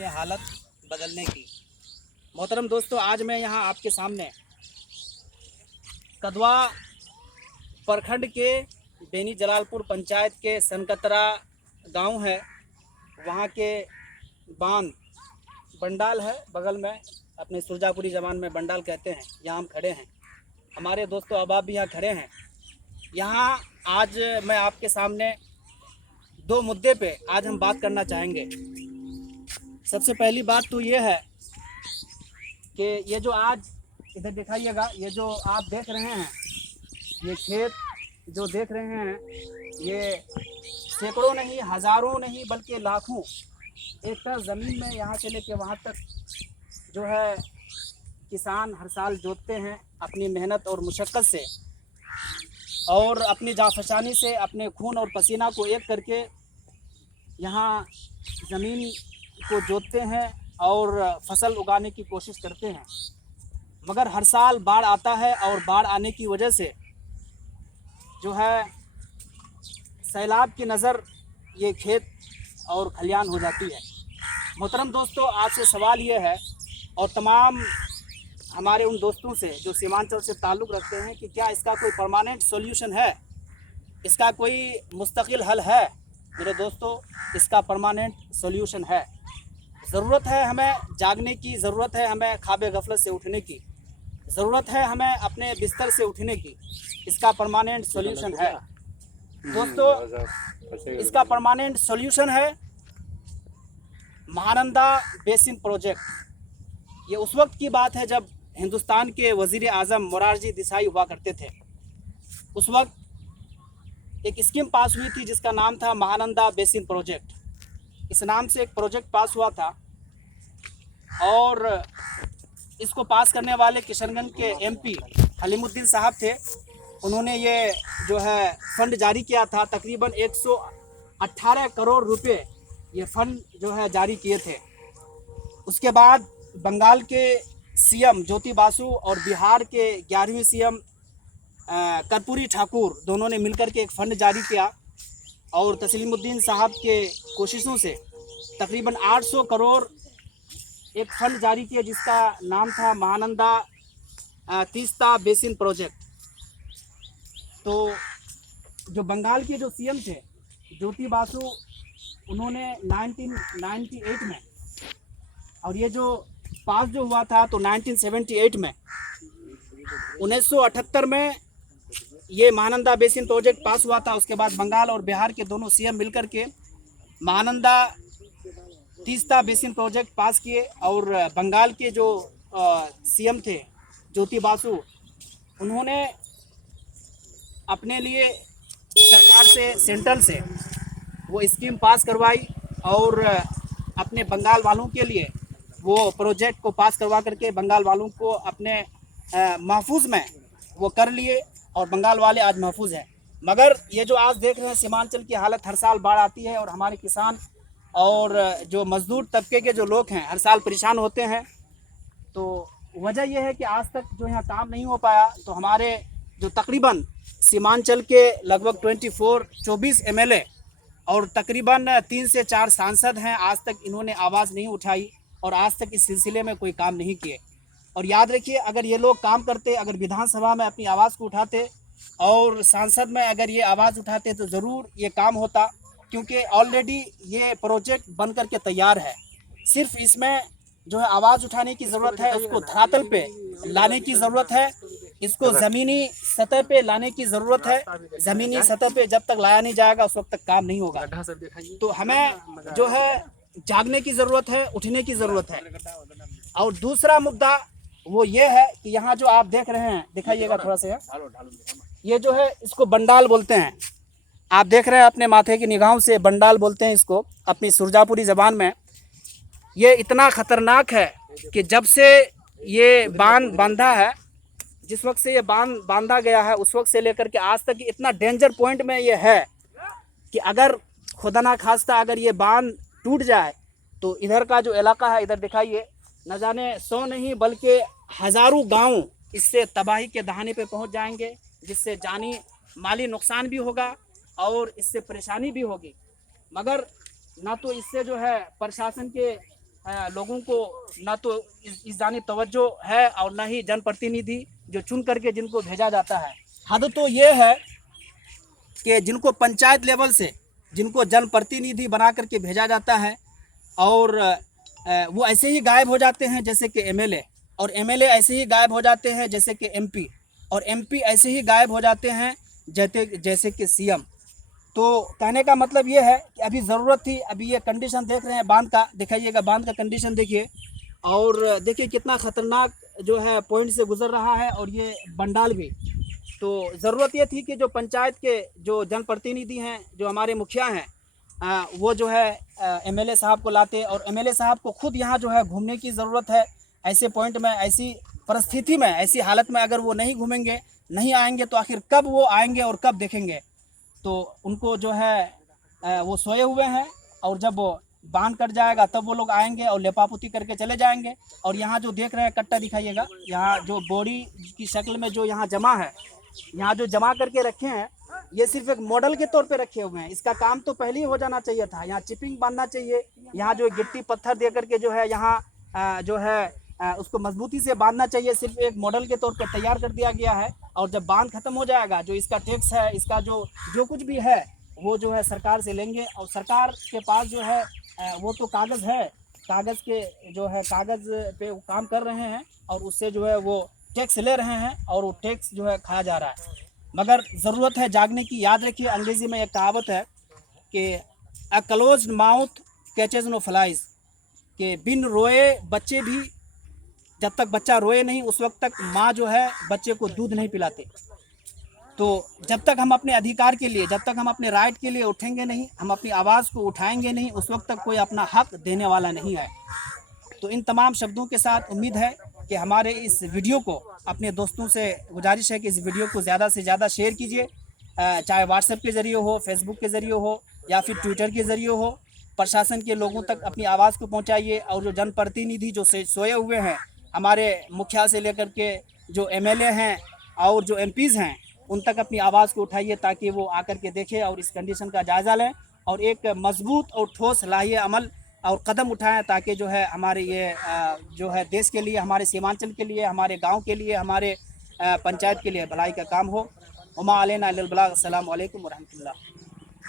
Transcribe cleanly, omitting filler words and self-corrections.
अपने हालत बदलने की। मोहतरम दोस्तों, आज मैं यहाँ आपके सामने कदवा प्रखंड के बेनी जलालपुर पंचायत के सनकतरा गांव है, वहाँ के बांध बंडाल है बगल में, अपने सुरजापुरी ज़बान में बंडाल कहते हैं। यहाँ हम खड़े हैं, हमारे दोस्तों अहबाब भी यहाँ खड़े हैं। यहाँ आज मैं आपके सामने दो मुद्दे पे आज हम बात करना चाहेंगे। सबसे पहली बात तो ये है कि ये जो आज इधर दिखाइएगा, ये जो आप देख रहे हैं, ये खेत जो देख रहे हैं, ये सैकड़ों नहीं, हज़ारों नहीं, बल्कि लाखों एकड़ ज़मीन में यहाँ से लेके वहाँ तक जो है किसान हर साल जोतते हैं अपनी मेहनत और मुशक्क़त से, और अपनी जाफशानी से अपने खून और पसीना को एक करके यहाँ ज़मीन को जोतते हैं और फसल उगाने की कोशिश करते हैं। मगर हर साल बाढ़ आता है और बाढ़ आने की वजह से जो है सैलाब की नज़र ये खेत और खलियान हो जाती है। मोहतरम दोस्तों, आपसे सवाल ये है और तमाम हमारे उन दोस्तों से जो सीमांचल से ताल्लुक़ रखते हैं कि क्या इसका कोई परमानेंट सॉल्यूशन है, इसका कोई मुस्तकिल हल है? मेरे दोस्तों, इसका परमानेंट सॉल्यूशन है। ज़रूरत है हमें जागने की, ज़रूरत है हमें ख्वाब गफलत से उठने की, ज़रूरत है हमें अपने बिस्तर से उठने की। इसका परमानेंट सॉल्यूशन है दोस्तों, इसका परमानेंट सॉल्यूशन है महानंदा बेसिन प्रोजेक्ट। ये उस वक्त की बात है जब हिंदुस्तान के वज़ीर आज़म मोरारजी देसाई हुआ करते थे। उस वक्त एक स्कीम पास हुई थी जिसका नाम था महानंदा बेसिन प्रोजेक्ट। इस नाम से एक प्रोजेक्ट पास हुआ था और इसको पास करने वाले किशनगंज के एमपी हलीमुद्दीन साहब थे। उन्होंने ये जो है फ़ंड जारी किया था, तकरीबन 118 करोड़ रुपए ये फ़ंड जो है जारी किए थे। उसके बाद बंगाल के सीएम ज्योति बासु और बिहार के 11वीं सीएम कर्पूरी ठाकुर दोनों ने मिलकर के एक फ़ंड जारी किया और तस्लीमुद्दीन साहब के कोशिशों से तकरीबन 800 करोड़ एक फ़ंड जारी किया जिसका नाम था महानंदा तीस्ता बेसिन प्रोजेक्ट। तो जो बंगाल के जो सीएम थे ज्योति बासु, उन्होंने 1998 में, और ये जो पास जो हुआ था तो 1978 में, 1978 में ये महानंदा बेसिन प्रोजेक्ट पास हुआ था। उसके बाद बंगाल और बिहार के दोनों सीएम मिलकर के महानंदा तीस्ता बेसिन प्रोजेक्ट पास किए और बंगाल के जो सीएम थे ज्योति बासु, उन्होंने अपने लिए सरकार से, सेंट्रल से वो स्कीम पास करवाई और अपने बंगाल वालों के लिए वो प्रोजेक्ट को पास करवा करके बंगाल वालों को अपने महफूज में वो कर लिए और बंगाल वाले आज महफूज हैं। मगर ये जो आज देख रहे हैं सीमांचल की हालत, हर साल बाढ़ आती है और हमारे किसान और जो मजदूर तबके के जो लोग हैं हर साल परेशान होते हैं। तो वजह यह है कि आज तक जो यहाँ काम नहीं हो पाया। तो हमारे जो तकरीबन सीमांचल के लगभग 24 एमएलए और तकरीबन 3 से 4 सांसद हैं, आज तक इन्होंने आवाज़ नहीं उठाई और आज तक इस सिलसिले में कोई काम नहीं किए। और याद रखिए, अगर ये लोग काम करते, अगर विधानसभा में अपनी आवाज़ को उठाते और सांसद में अगर ये आवाज़ उठाते तो ज़रूर ये काम होता, क्योंकि ऑलरेडी ये प्रोजेक्ट बन करके तैयार है। सिर्फ इसमें जो है आवाज़ उठाने की ज़रूरत है, उसको धरातल पे लाने की ज़रूरत है, इसको ज़मीनी सतह पे लाने की ज़रूरत है। ज़मीनी सतह पे जब तक लाया नहीं जाएगा उस वक्त तक काम नहीं होगा। तो हमें जो है जागने की ज़रूरत है, उठने की ज़रूरत है। और दूसरा मुद्दा वो ये है कि यहाँ जो आप देख रहे हैं, दिखाइएगा थोड़ा सा, ये जो है इसको बंडाल बोलते हैं। आप देख रहे हैं अपने माथे की निगाहों से, बंडाल बोलते हैं इसको अपनी सुरजापुरी ज़बान में। ये इतना ख़तरनाक है कि जब से ये बांध बांधा है, जिस वक्त से ये बांधा गया है, उस वक्त से लेकर के आज तक इतना डेंजर पॉइंट में ये है कि अगर खुदा ना खास्ता अगर ये बांध टूट जाए तो इधर का जो इलाका है, इधर दिखाइए, न जाने 100 नहीं बल्कि हज़ारों गांव इससे तबाही के दहाने पे पहुंच जाएंगे, जिससे जानी माली नुकसान भी होगा और इससे परेशानी भी होगी। मगर ना तो इससे जो है प्रशासन के लोगों को ना तो इस जानिब तवज्जो है और ना ही जनप्रतिनिधि जो चुन करके जिनको भेजा जाता है। हद तो ये है कि जिनको पंचायत लेवल से जिनको जनप्रतिनिधि बना करके भेजा जाता है और वो ऐसे ही गायब हो जाते हैं जैसे कि एमएलए, और एमएलए ऐसे ही गायब हो जाते हैं जैसे कि एमपी, और एमपी ऐसे ही गायब हो जाते हैं जैसे कि सीएम। तो कहने का मतलब ये है कि अभी ज़रूरत थी, अभी ये कंडीशन देख रहे हैं बांध का, दिखाइएगा बांध का कंडीशन देखिए, और देखिए कितना ख़तरनाक जो है पॉइंट से गुजर रहा है, और ये बंडाल भी। तो ज़रूरत ये थी कि जो पंचायत के जो जनप्रतिनिधि हैं, जो हमारे मुखिया हैं, वो जो है एमएलए साहब को लाते, और एमएलए साहब को खुद यहाँ जो है घूमने की ज़रूरत है। ऐसे पॉइंट में, ऐसी परिस्थिति में, ऐसी हालत में अगर वो नहीं घूमेंगे, नहीं आएंगे, तो आखिर कब वो आएंगे और कब देखेंगे। तो उनको जो है वो सोए हुए हैं, और जब वो बांध कट जाएगा तब वो लोग आएंगे और लेपापुती करके चले जाएंगे। और यहाँ जो देख रहे हैं कट्टा दिखाइएगा, यहाँ जो बॉडी की शक्ल में जो यहाँ जमा है, यहाँ जो जमा करके रखे हैं, ये सिर्फ एक मॉडल के तौर पे रखे हुए हैं। इसका काम तो पहले ही हो जाना चाहिए था। यहाँ चिपिंग बांधना चाहिए, यहाँ जो गिट्टी पत्थर दे करके जो है यहाँ जो है उसको मजबूती से बांधना चाहिए। सिर्फ एक मॉडल के तौर पे तैयार कर दिया गया है, और जब बांध खत्म हो जाएगा, जो इसका टैक्स है, इसका जो कुछ भी है, वो जो है सरकार से लेंगे। और सरकार के पास जो है वो तो कागज़ है, कागज़ के जो है कागज़ पे वो काम कर रहे हैं, और उससे जो है वो टैक्स ले रहे हैं, और वो टैक्स जो है खाया जा रहा है। मगर ज़रूरत है जागने की। याद रखिए, अंग्रेज़ी में एक कहावत है कि a closed mouth catches no flies, कि बिन रोए बच्चे भी, जब तक बच्चा रोए नहीं उस वक्त तक माँ जो है बच्चे को दूध नहीं पिलाते। तो जब तक हम अपने अधिकार के लिए, जब तक हम अपने राइट के लिए उठेंगे नहीं, हम अपनी आवाज़ को उठाएंगे नहीं, उस वक्त तक कोई अपना हक देने वाला नहीं है। तो इन तमाम शब्दों के साथ उम्मीद है कि हमारे इस वीडियो को, अपने दोस्तों से गुजारिश है कि इस वीडियो को ज़्यादा से ज़्यादा शेयर कीजिए, चाहे व्हाट्सएप के ज़रिए हो, फेसबुक के ज़रिए हो, या फिर ट्विटर के ज़रिए हो। प्रशासन के लोगों तक अपनी आवाज़ को पहुंचाइए, और जो जनप्रतिनिधि जो सोए हुए हैं, हमारे मुखिया से लेकर के जो एमएलए हैं और जो एमपीज़ हैं, उन तक अपनी आवाज़ को उठाइए, ताकि वो आकर के देखें और इस कंडीशन का जायज़ा लें, और एक मजबूत और ठोस लाही अमल और कदम उठाएं, ताकि जो है हमारे ये जो है देश के लिए, हमारे सीमांचल के लिए, हमारे गांव के लिए, हमारे पंचायत के लिए भलाई का काम हो। उमा अलैना इल्लल बलाग। अस्सलामु अलैकुम व रहमतुल्लाह।